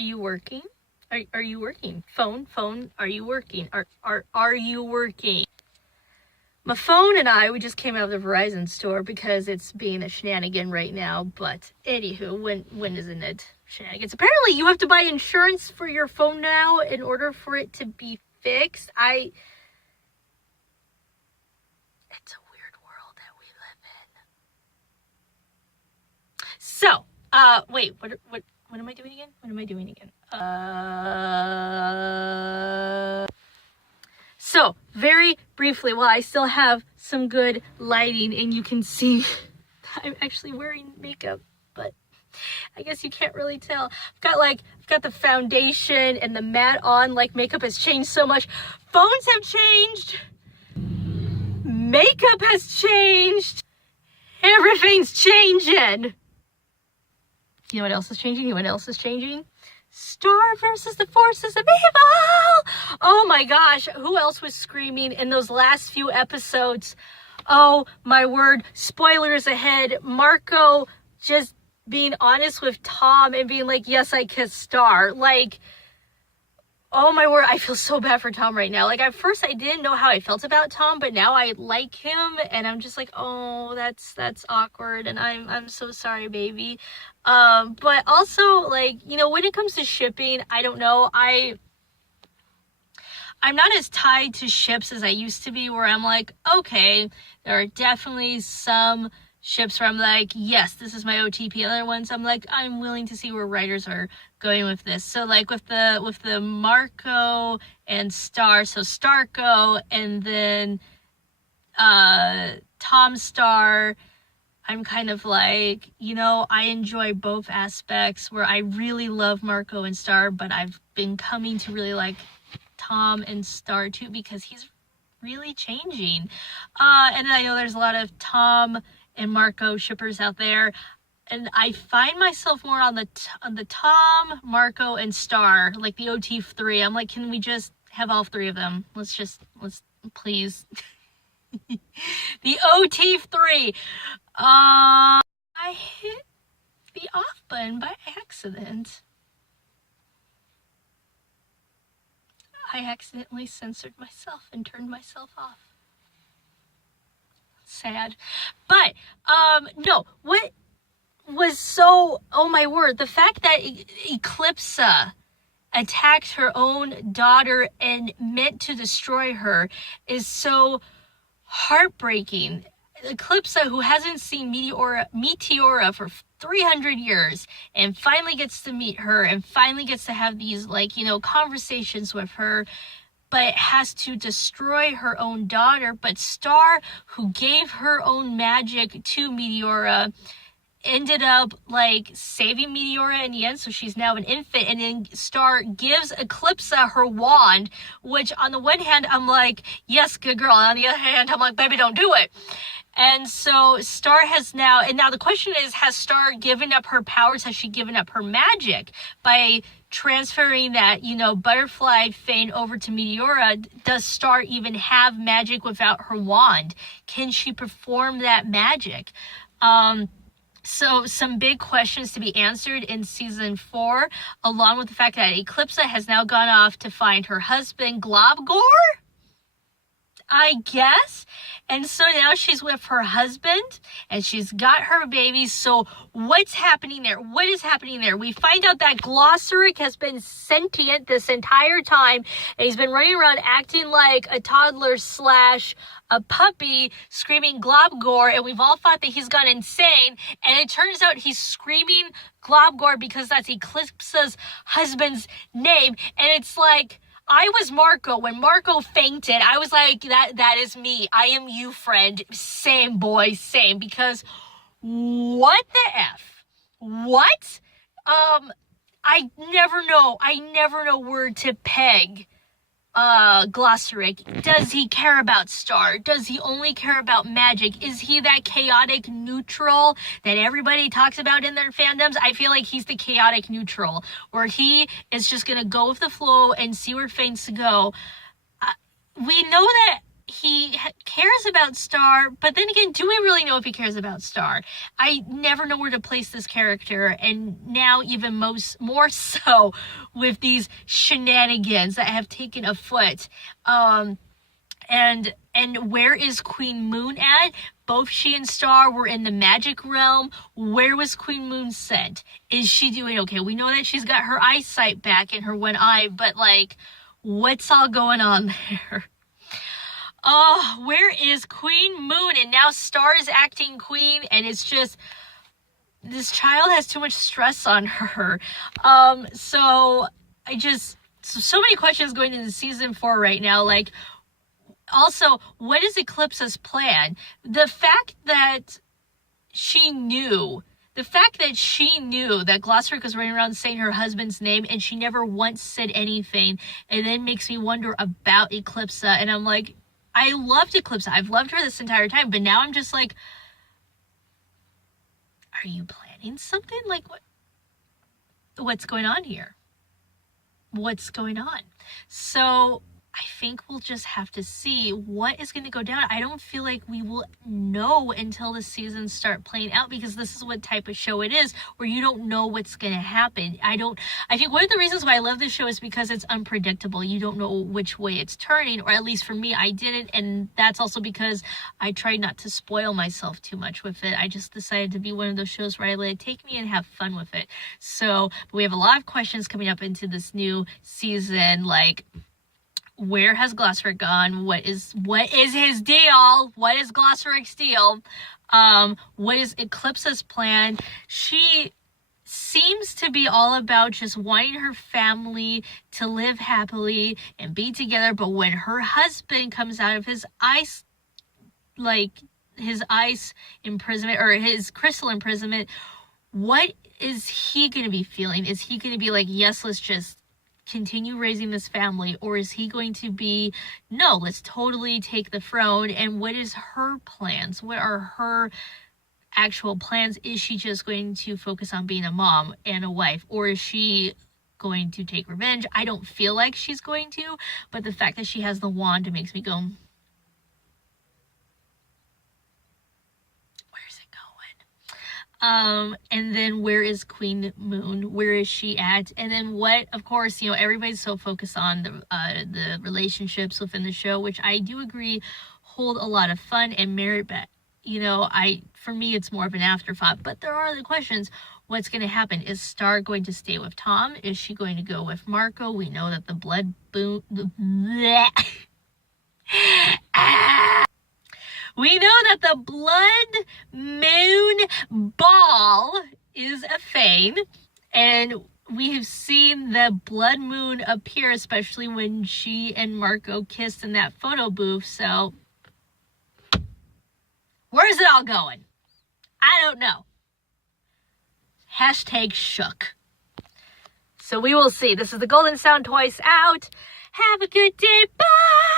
you working? Are you working? Phone, are you working? Are you working? My phone and we just came out of the Verizon store because it's being a shenanigan right now. But anywho, when isn't it shenanigans? Apparently you have to buy insurance for your phone now in order for it to be fixed. It's a weird world that we live in. So, wait, what am I doing again? So, very briefly, while I still have some good lighting and you can see I'm actually wearing makeup, but I guess you can't really tell. I've got the foundation and the matte on, like makeup has changed so much. Phones have changed. Makeup has changed. Everything's changing. You know what else is changing? Star versus the forces of evil! Oh my gosh, who else was screaming in those last few episodes? Oh my word, spoilers ahead. Marco just being honest with Tom and being like, yes, I kissed Star. Like, oh my word, I feel so bad for Tom right now. Like, at first I didn't know how I felt about Tom, but now I like him and I'm just like, oh, that's awkward and I'm so sorry, baby. But also, like, you know, when it comes to shipping, I don't know, I'm not as tied to ships as I used to be, where I'm like, okay, there are definitely some ships where I'm like, yes, this is my OTP. Other ones, I'm like, I'm willing to see where writers are going with this. So like with the Marco and Star, so Starco and then Tom Star, I'm kind of like, you know, I enjoy both aspects where I really love Marco and Star, but I've been coming to really like Tom and Star too because he's really changing. And then I know there's a lot of Tom and Marco shippers out there, and I find myself more on the Tom, Marco, and Star, like the OT3. I'm like, can we just have all three of them? Let's please. The OT3. I hit the off button by accident. I accidentally censored myself and turned myself off. Sad. But, no, what was so, oh my word, the fact that Eclipsa attacked her own daughter and meant to destroy her is so heartbreaking. Eclipsa, who hasn't seen Meteora for 300 years and finally gets to meet her and finally gets to have these, like, you know, conversations with her, but has to destroy her own daughter. But Star, who gave her own magic to Meteora, ended up like saving Meteora in the end, so she's now an infant. And then Star gives Eclipsa her wand, which on the one hand I'm like, yes, good girl, and on the other hand I'm like, baby, don't do it. And so Star has now, and now the question is, has Star given up her powers? Has she given up her magic by transferring that, you know, butterfly fane over to Meteora? Does Star even have magic without her wand? Can she perform that magic? So some big questions to be answered in season 4, along with the fact that Eclipsa has now gone off to find her husband, Globgor, I guess. And so now she's with her husband and she's got her baby. So what's happening there? What is happening there? We find out that Glossaric has been sentient this entire time, and he's been running around acting like a toddler / a puppy, screaming Globgor, and we've all thought that he's gone insane. And it turns out he's screaming Globgor because that's Eclipsa's husband's name. And it's like, I was Marco. When Marco fainted, I was like, that is me. I am you, friend. Same, boy, same. Because what the F? What? I never know where to peg Glossaric. Does he care about Star? Does he only care about magic? Is he that chaotic neutral that everybody talks about in their fandoms? I feel like he's the chaotic neutral, where he is just gonna go with the flow and see where things go. We know that cares about Star, but then again, do we really know if he cares about Star? I never know where to place this character, and now even more so with these shenanigans that have taken afoot. And where is Queen Moon at? Both she and Star were in the magic realm. Where was Queen Moon sent? Is she doing okay? We know that she's got her eyesight back in her one eye, but like, what's all going on there? Oh, where is Queen Moon? And now Star is acting queen, and it's just, this child has too much stress on her. So many questions going into season 4 right now. Like, also, what is Eclipsa's plan? The fact that she knew that Glossaryck was running around saying her husband's name, and she never once said anything, and then makes me wonder about Eclipsa. And I'm like, I loved Eclipsa. I've loved her this entire time, but now I'm just like, are you planning something? Like, what's going on here? What's going on? So I think we'll just have to see what is going to go down. I don't feel like we will know until the seasons start playing out, because this is what type of show it is, where you don't know what's going to happen. I think one of the reasons why I love this show is because it's unpredictable. You don't know which way it's turning, or at least for me, I didn't. And that's also because I tried not to spoil myself too much with it. I just decided to be one of those shows where I let it take me and have fun with it. So we have a lot of questions coming up into this new season, like, where has Glossaryck gone? What is his deal? What is Glossaryck's deal? What is Eclipsa's plan? She seems to be all about just wanting her family to live happily and be together, but when her husband comes out of his ice imprisonment, or his crystal imprisonment, what is he going to be feeling? Is he going to be like, yes, let's just continue raising this family, or is he going to be, no, let's totally take the throne? And what is her plans? What are her actual plans? Is she just going to focus on being a mom and a wife, or is she going to take revenge? I don't feel like she's going to, but the fact that she has the wand makes me go, and then where is Queen Moon? Where is she at? And then what, of course, everybody's so focused on the relationships within the show, which I do agree hold a lot of fun and merit, but for me, it's more of an afterthought. But there are other questions. What's going to happen? Is Star going to stay with Tom? Is she going to go with Marco? We know that the blood boom. We know that the blood moon ball is a thing, and we have seen the blood moon appear, especially when she and Marco kissed in that photo booth. So where's it all going? I don't know. Hashtag shook. So we will see. This is the Golden Sound Twice out. Have a good day. Bye.